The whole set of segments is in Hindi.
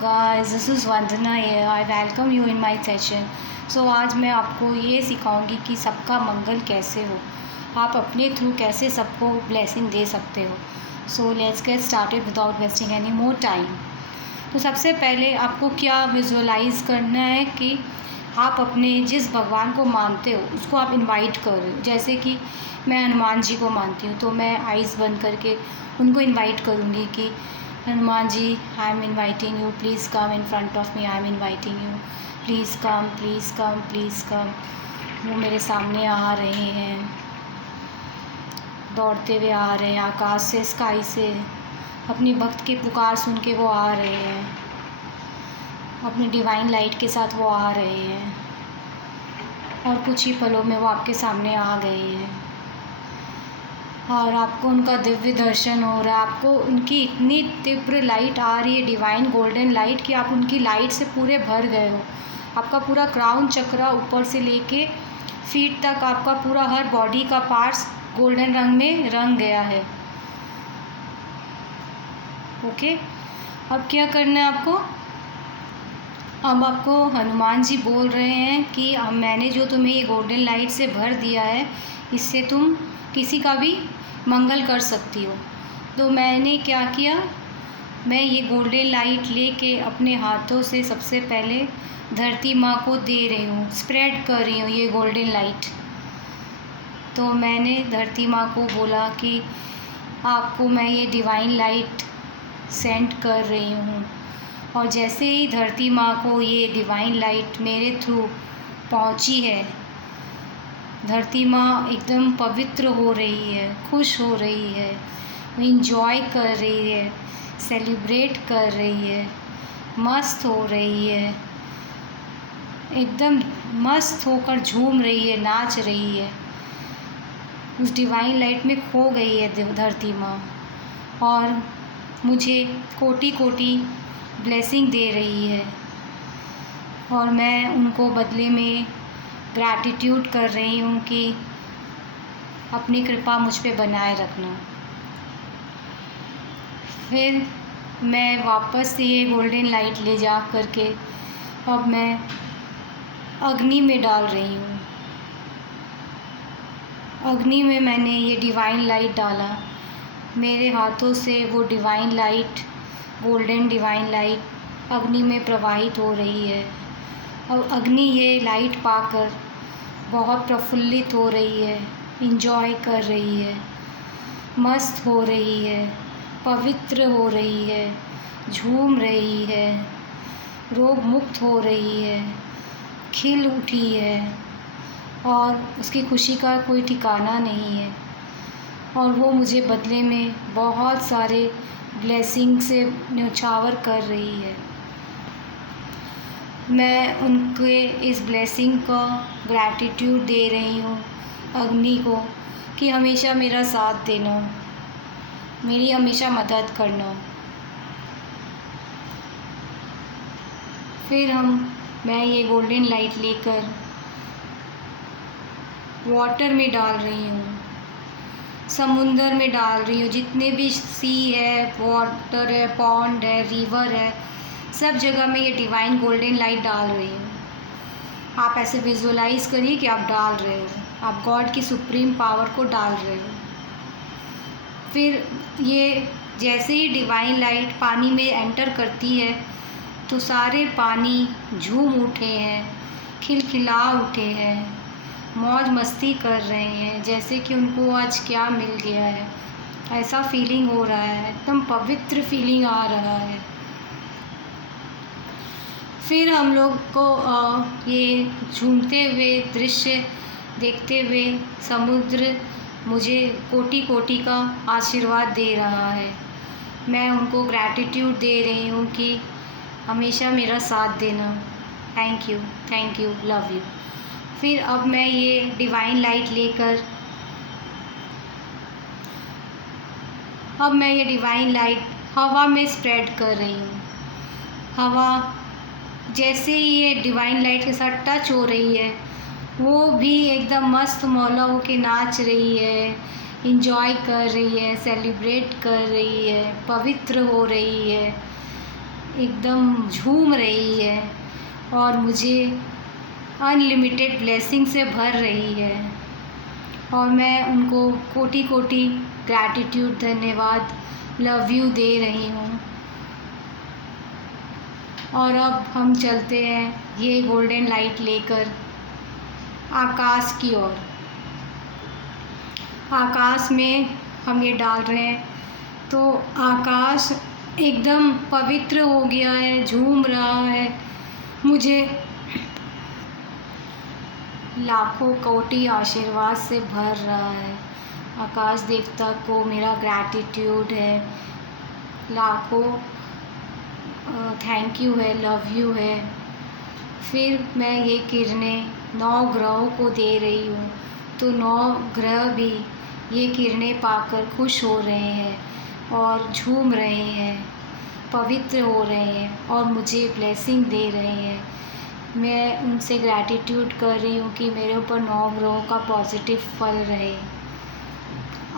guys, this is Vandana here. I welcome you in my session. So आज मैं आपको ये सिखाऊंगी कि सबका मंगल कैसे हो, आप अपने थ्रू कैसे सबको ब्लेसिंग दे सकते हो. So let's get started without wasting any more time. तो सबसे पहले आपको क्या विजुअलाइज़ करना है कि आप अपने जिस भगवान को मानते हो उसको आप इनवाइट कर रहे हो. जैसे कि मैं हनुमान जी को मानती हूँ तो मैं आइज़ बंद करके उनको इनवाइट करूँगी कि Hanuman ji, I am inviting you, please come in front of me, I am inviting you, please come, please come, please come. वो मेरे सामने आ रहे हैं, दौड़ते हुए आ रहे हैं, आकाश से, स्काई से, अपनी भक्त की पुकार सुन के वो आ रहे हैं, अपनी डिवाइन लाइट के साथ वो आ रहे हैं और कुछ ही पलों में वो आपके सामने आ गए हैं और आपको उनका दिव्य दर्शन हो रहा है. आपको उनकी इतनी तीव्र लाइट आ रही है, डिवाइन गोल्डन लाइट, कि आप उनकी लाइट से पूरे भर गए हो. आपका पूरा क्राउन चक्रा ऊपर से लेके फीट तक, आपका पूरा हर बॉडी का पार्ट्स गोल्डन रंग में रंग गया है. ओके, अब क्या करना है आपको? अब आपको हनुमान जी बोल रहे हैं कि अब मैंने जो तुम्हें ये गोल्डन लाइट से भर दिया है, इससे तुम किसी का भी मंगल कर सकती हो. तो मैंने क्या किया, मैं ये गोल्डन लाइट लेके अपने हाथों से सबसे पहले धरती माँ को दे रही हूँ, स्प्रेड कर रही हूँ ये गोल्डन लाइट. तो मैंने धरती माँ को बोला कि आपको मैं ये डिवाइन लाइट सेंड कर रही हूँ. और जैसे ही धरती माँ को ये डिवाइन लाइट मेरे थ्रू पहुँची है, धरती माँ एकदम पवित्र हो रही है, खुश हो रही है, इंजॉय कर रही है, सेलिब्रेट कर रही है, मस्त हो रही है, एकदम मस्त होकर झूम रही है, नाच रही है. उस डिवाइन लाइट में खो गई है धरती माँ और मुझे कोटि कोटि ब्लेसिंग दे रही है और मैं उनको बदले में ग्रैटिट्यूड कर रही हूँ कि अपनी कृपा मुझ पे बनाए रखना. फिर मैं वापस से ये गोल्डन लाइट ले जा करके अब मैं अग्नि में डाल रही हूँ. अग्नि में मैंने ये डिवाइन लाइट डाला. मेरे हाथों से वो divine light, golden divine light अग्नि में प्रवाहित हो रही है और अग्नि ये लाइट पाकर बहुत प्रफुल्लित हो रही है, इंजॉय कर रही है, मस्त हो रही है, पवित्र हो रही है, झूम रही है, रोग मुक्त हो रही है, खिल उठी है और उसकी खुशी का कोई ठिकाना नहीं है. और वो मुझे बदले में बहुत सारे ब्लेसिंग से न्यौछावर कर रही है. मैं उनके इस ब्लेसिंग का ग्रैटिट्यूड दे रही हूँ अग्नि को कि हमेशा मेरा साथ देना, मेरी हमेशा मदद करना. फिर मैं ये गोल्डन लाइट लेकर वाटर में डाल रही हूँ, समुंदर में डाल रही हूँ. जितने भी सी है, वाटर है, पॉन्ड है, रिवर है, सब जगह मैं ये डिवाइन गोल्डन लाइट डाल रही हूँ. आप ऐसे विजुअलाइज़ करिए कि आप डाल रहे हो, आप गॉड की सुप्रीम पावर को डाल रहे हो. फिर ये जैसे ही डिवाइन लाइट पानी में एंटर करती है तो सारे पानी झूम उठे हैं, खिलखिला उठे हैं, मौज मस्ती कर रहे हैं, जैसे कि उनको आज क्या मिल गया है, ऐसा फीलिंग हो रहा है, एकदम पवित्र फीलिंग आ रहा है. फिर हम लोग को ये झूमते हुए दृश्य देखते हुए समुद्र मुझे कोटि कोटि का आशीर्वाद दे रहा है. मैं उनको ग्रैटिट्यूड दे रही हूँ कि हमेशा मेरा साथ देना, थैंक यू, लव यू. फिर अब मैं ये डिवाइन लाइट लेकर हवा में स्प्रेड कर रही हूँ. हवा जैसे ही ये डिवाइन लाइट के साथ टच हो रही है, वो भी एकदम मस्त मौला हो के नाच रही है, इंजॉय कर रही है, सेलिब्रेट कर रही है, पवित्र हो रही है, एकदम झूम रही है और मुझे अनलिमिटेड ब्लेसिंग से भर रही है। और मैं उनको कोटि कोटि ग्रैटिट्यूड, धन्यवाद, लव यू दे रही हूँ। और अब हम चलते हैं ये गोल्डन लाइट लेकर आकाश की ओर। आकाश में हम ये डाल रहे हैं तो आकाश एकदम पवित्र हो गया है, झूम रहा है। मुझे लाखों कोटि आशीर्वाद से भर रहा है। आकाश देवता को मेरा ग्रैटिट्यूड है, लाखों थैंक यू है, लव यू है। फिर मैं ये किरणें 9 ग्रहों को दे रही हूँ, तो 9 ग्रह भी ये किरणें पाकर खुश हो रहे हैं और झूम रहे हैं, पवित्र हो रहे हैं और मुझे ब्लेसिंग दे रहे हैं। मैं उनसे ग्रैटिट्यूड कर रही हूँ कि मेरे ऊपर 9 ग्रहों का पॉजिटिव फल रहे।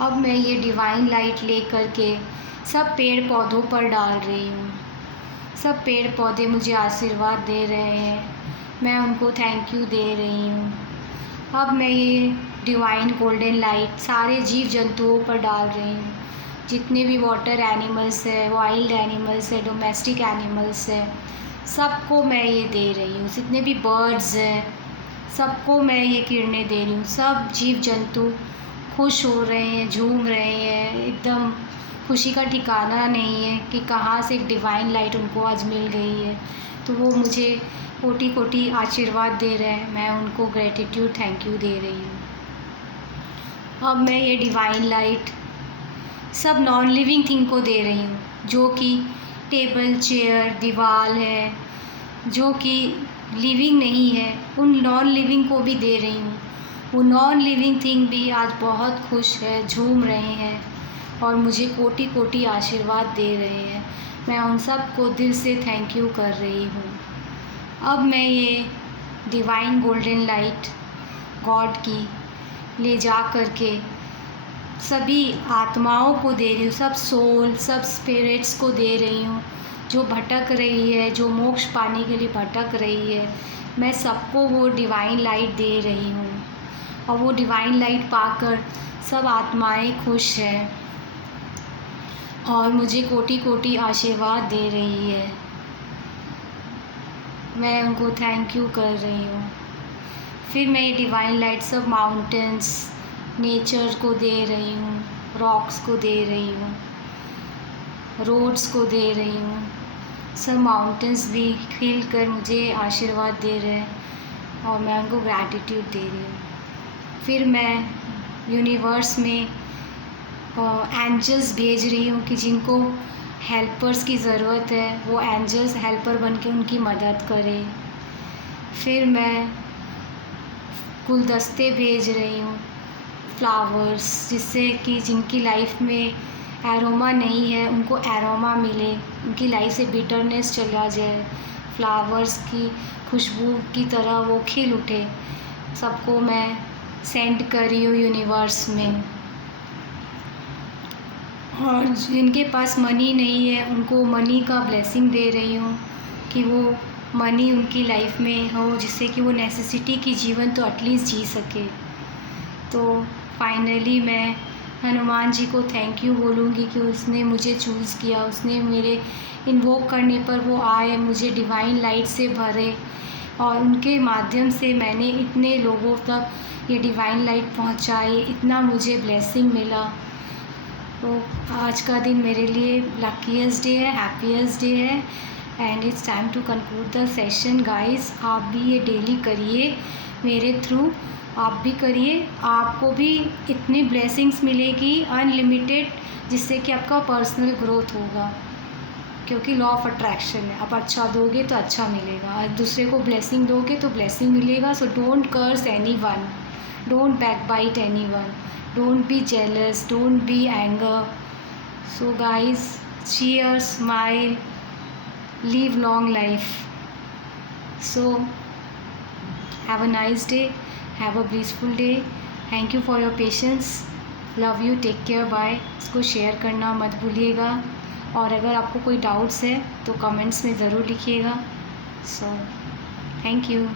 अब मैं ये डिवाइन लाइट लेकर के सब पेड़ पौधों पर डाल रही हूँ। सब पेड़ पौधे मुझे आशीर्वाद दे रहे हैं, मैं उनको थैंक यू दे रही हूँ। अब मैं ये डिवाइन गोल्डन लाइट सारे जीव जंतुओं पर डाल रही हूँ। जितने भी वाटर एनिमल्स है, वाइल्ड एनिमल्स है, डोमेस्टिक एनिमल्स है, सबको मैं ये दे रही हूँ। जितने भी बर्ड्स हैं सबको मैं ये किरणें दे रही हूँ। सब जीव जंतु खुश हो रहे हैं, झूम रहे हैं, एकदम खुशी का ठिकाना नहीं है कि कहाँ से एक डिवाइन लाइट उनको आज मिल गई है। तो वो मुझे कोटि कोटि आशीर्वाद दे रहे हैं, मैं उनको ग्रेटिट्यूड थैंक यू दे रही हूँ। अब मैं ये डिवाइन लाइट सब नॉन लिविंग थिंग को दे रही हूँ, जो कि टेबल, चेयर, दीवार है, जो कि लिविंग नहीं है, उन नॉन लिविंग को भी दे रही हूँ। वो नॉन लिविंग थिंग भी आज बहुत खुश है, झूम रहे हैं और मुझे कोटि कोटि आशीर्वाद दे रहे हैं। मैं उन सब को दिल से थैंक यू कर रही हूँ। अब मैं ये डिवाइन गोल्डन लाइट गॉड की ले जा कर के सभी आत्माओं को दे रही हूँ, सब सोल, सब स्पिरिट्स को दे रही हूँ, जो भटक रही है, जो मोक्ष पाने के लिए भटक रही है। मैं सबको वो डिवाइन लाइट दे रही हूँ और वो डिवाइन लाइट पाकर सब आत्माएं खुश हैं और मुझे कोटि कोटि आशीर्वाद दे रही है। मैं उनको थैंक यू कर रही हूँ। फिर मैं ये डिवाइन लाइट सब माउंटेन्स, नेचर को दे रही हूँ, रॉक्स को दे रही हूँ, रोड्स को दे रही हूँ। सब माउंटेन्स भी खिल कर मुझे आशीर्वाद दे रहे हैं और मैं उनको ग्रैटिट्यूड दे रही हूँ। फिर मैं यूनिवर्स में एंजल्स भेज रही हूँ कि जिनको हेल्पर्स की ज़रूरत है वो एंजल्स हेल्पर बन के उनकी मदद करें। फिर मैं गुलदस्ते भेज रही हूँ, फ्लावर्स, जिससे कि जिनकी लाइफ में एरोमा नहीं है उनको एरोमा मिले, उनकी लाइफ से बिटरनेस चला जाए, फ्लावर्स की खुशबू की तरह वो खिल उठे। सबको मैं सेंड कर रही हूँ यूनिवर्स में। और जिनके पास मनी नहीं है उनको मनी का ब्लेसिंग दे रही हूँ कि वो मनी उनकी लाइफ में हो, जिससे कि वो नेसेसिटी की जीवन तो एटलीस्ट जी सके। तो फाइनली मैं हनुमान जी को थैंक यू बोलूँगी कि उसने मुझे चूज़ किया, उसने मेरे इन्वोक करने पर वो आए, मुझे डिवाइन लाइट से भरे और उनके माध्यम से मैंने इतने लोगों तक ये डिवाइन लाइट पहुँचाई, इतना मुझे ब्लेसिंग मिला। तो आज का दिन मेरे लिए लकीएस्ट डे है, हैप्पीएस्ट डे है and it's time to conclude the session guys. आप भी ये डेली करिए, मेरे थ्रू आप भी करिए, आपको भी इतनी ब्लेसिंग्स मिलेगी अनलिमिटेड, जिससे कि आपका पर्सनल ग्रोथ होगा, क्योंकि लॉ ऑफ अट्रैक्शन है। आप अच्छा दोगे तो अच्छा मिलेगा और दूसरे को ब्लेसिंग दोगे तो ब्लेसिंग मिलेगा। So don't curse anyone, don't backbite anyone, don't be jealous, don't be anger. So guys, cheers, smile, live long life. So have a nice day, have a blissful day. Thank you for your patience. Love you, take care, bye. इसको शेयर करना मत भूलिएगा और अगर आपको कोई डाउट्स है तो कमेंट्स में ज़रूर लिखिएगा। So thank you.